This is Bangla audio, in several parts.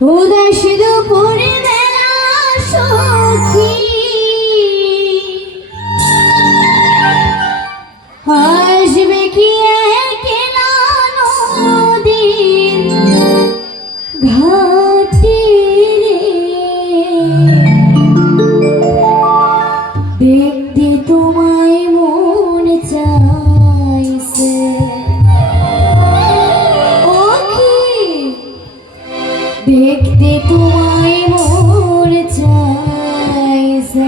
উদাস দুপুরে বেলা সখী হাসবে কি একলা নদীর ঘাটে রে, দেখতে তোমায় মন চাইছে ও কি, দেখতে তোমায় মন চাইছে।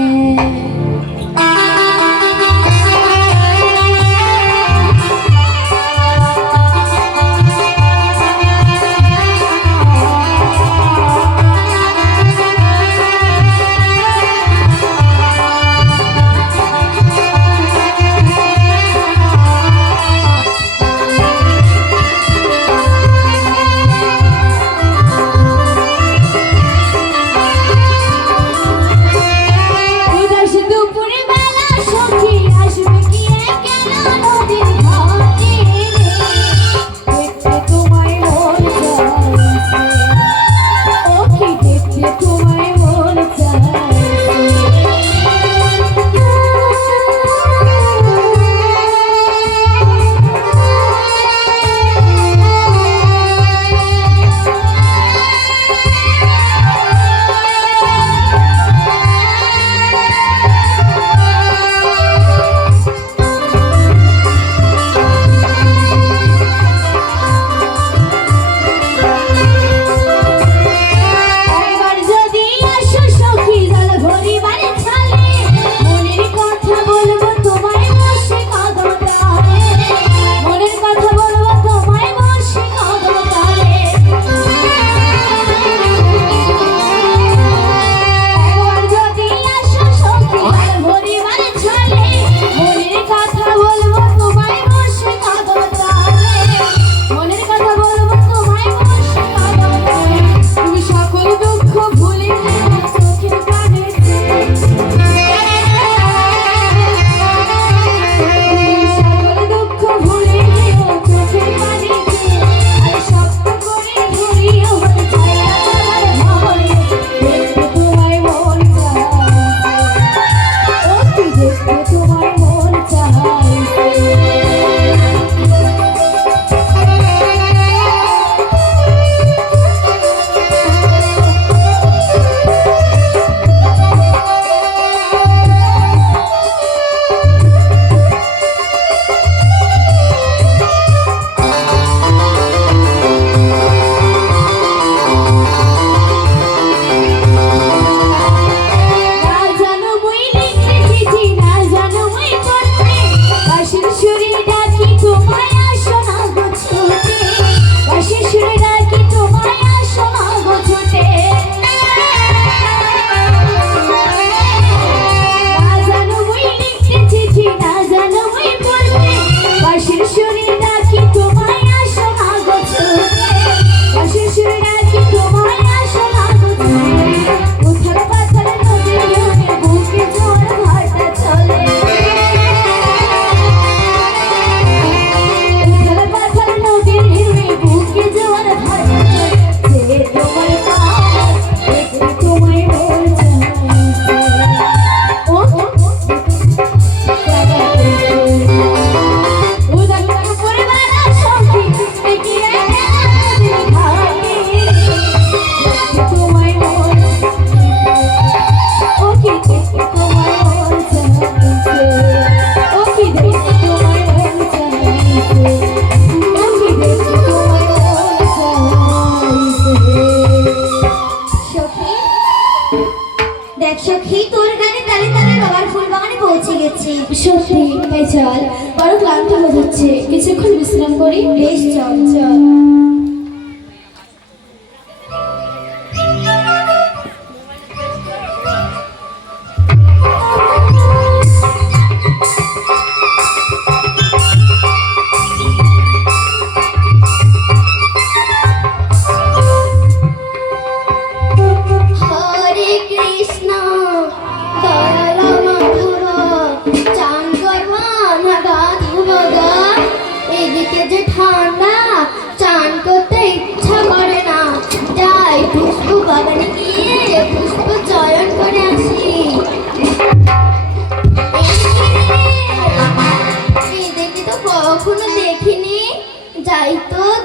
সত্যি তাই চল, বড় ক্লান্ত হয়ে যাচ্ছে, কিছুক্ষণ বিশ্রাম করি। বেশ চল চল।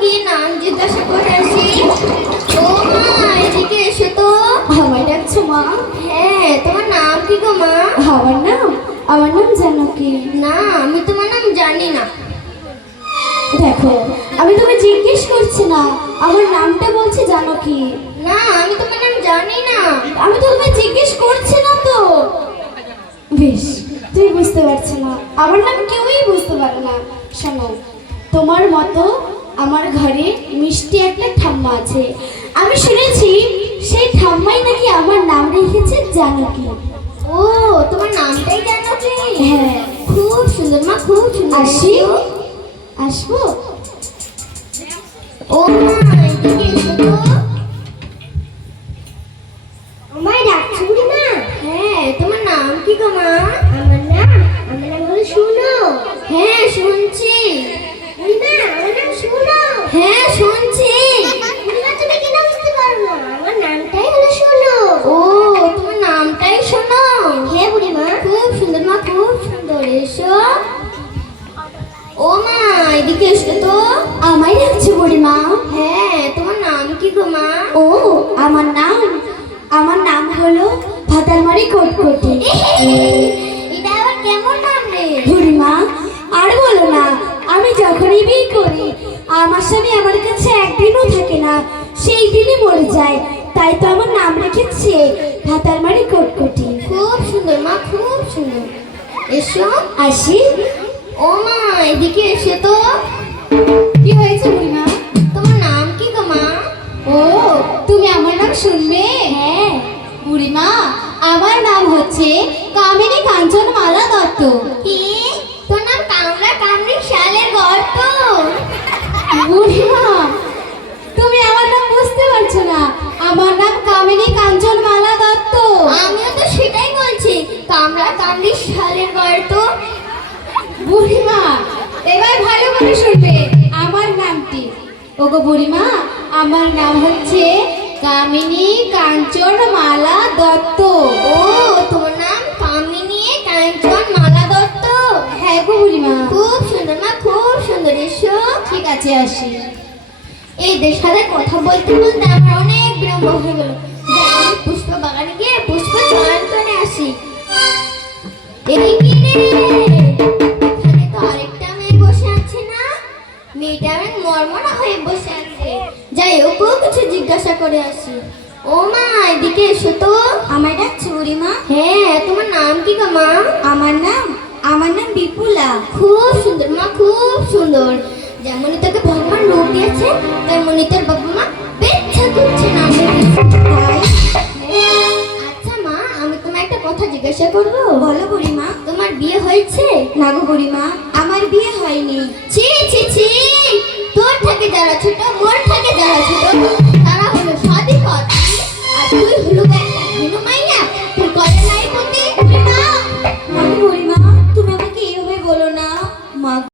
গিয়ে নাম জিজ্ঞাসা করে আসি। ও মা, এদিকে এসো তো। আমায় ডাকছো মা? হ্যাঁ, তোমার নাম কি গো মা? আমার নাম জানকী। না, আমি তোমার নাম জানি না। দেখো, আমি তোকে জিজ্ঞেস করছি না, আমার নামটা বলছি জানকী। না, আমি তোমার নাম জানি না। আমি তো তোমায় জিজ্ঞেস করছি না তো। বেশ, তুই বুঝতে পারছো না, আমার নাম কেউই বুঝতে পারে না। শোনো, তোমার মতো আমার ঘরে মিষ্টি একটা ঠাম্মা আছে। আমি শুনেছি সেই ঠাম্মাই নাকি আমার নাম রেখেছে জানকী। ও, তোমার নামটাই জানকী? হ্যাঁ। খুব সুন্দর মা, খুব সুন্দর। আসি? আসবো? ও মা, এদিকে এসো তো। আমায় ডাকছো বুড়িমা? হ্যাঁ, তোমার নাম কি গো মা? আমার নাম হলো শুনো। হ্যাঁ, শুনছি। বুড়িমা, আমার নাম শুনো। হ্যাঁ, শুনছি। বুড়িমা, তুমি কেন বুঝতে পারো না? আমার নামটাই হলো শুনো। ও, তোমার নামটাই শোনো? হ্যাঁ বুড়িমা। খুব সুন্দর মা, খুব সুন্দর। এসো। ও মা, এদিকে এসো তো। আমায় ডাকছো বুড়িমা? হ্যাঁ, তোমার নাম কি গো মা? ও, আমার নাম হলো ভাতারমারি কটকটি। এটা আবার কেমন নাম রে? বুড়িমা, আর বলো না, আমি যখনই বিয়ে করি আমার স্বামী আমার কাছে একদিনও থাকে না, সেই দিনই মরে যায়। তাই তো আমার নাম রেখেছে ভাতারমারি কটকটি। খুব সুন্দর মা, খুব সুন্দর। এসো। আসি? ও মা, এদিকে এসো তো। কি হয়েছে বুড়িমা? তোমার নাম কি গো মা? ও, তুমি আমার নাম শুনবে? হ্যাঁ বুড়িমা, আমার নাম হচ্ছে কামিনী কাঞ্চন মালা দত্ত। কি? তোর নাম কামড়া কামড়ি শালের গর্ত? বুড়িমা, তুমি আমার নাম বুঝতে পারছো না, আমার নাম কামিনী কাঞ্চন মালা দত্ত। আমিও তো সেটাই বলছি, কামড়া কামড়ি শালের গর্ত। বুড়িমা, এবার ভালো করে শুনবে আমার নামটি। ওগো বুড়িমা, আমার নাম হচ্ছে কামিনী কাঞ্চন মালা দত্ত। ও, তোমার নাম কামিনী কাঞ্চন মালা দত্ত? হ্যাঁ গো বুড়িমা। খুব সুন্দর মা, খুব সুন্দর। এসো। ঠিক আছে, আসি। এদের সাথে কথা বলতে বলতে আমার অনেক বিলম্ব হয়ে গেল। যাই, আমি পুষ্প বাগানে গিয়ে পুষ্প চয়ন করে আসি। এই কি রে, এখানে তো আরেকটা মেয়ে বসে আছে না? মেয়েটা অনেক মর্মনা হয়ে বসে আছে। যাই, ওকেও কিছু জিজ্ঞাসা করে আসি। ও মা, এদিকে এসো তো। আমায় ডাকছো বুড়িমা? হ্যাঁ, তোমার নাম কি গো মা? আমার নাম বিপুলা। খুব সুন্দর মা, খুব সুন্দর। যেমনই তোকে ভগবান রূপ দিয়েছে তেমনই তোর বাবা মা বেচ্ছা করছে নাম রেখেছে। তাই? আচ্ছা মা, আমি তোমায় একটা কথা জিজ্ঞাসা করবো? বলো বুড়িমা। তোমার বিয়ে হয়েছে? না গো বুড়িমা, আমার বিয়ে হয়নি। ছি ছি ছি, তোর থেকে যারা ছোট, মোর থেকে যারা ছোট,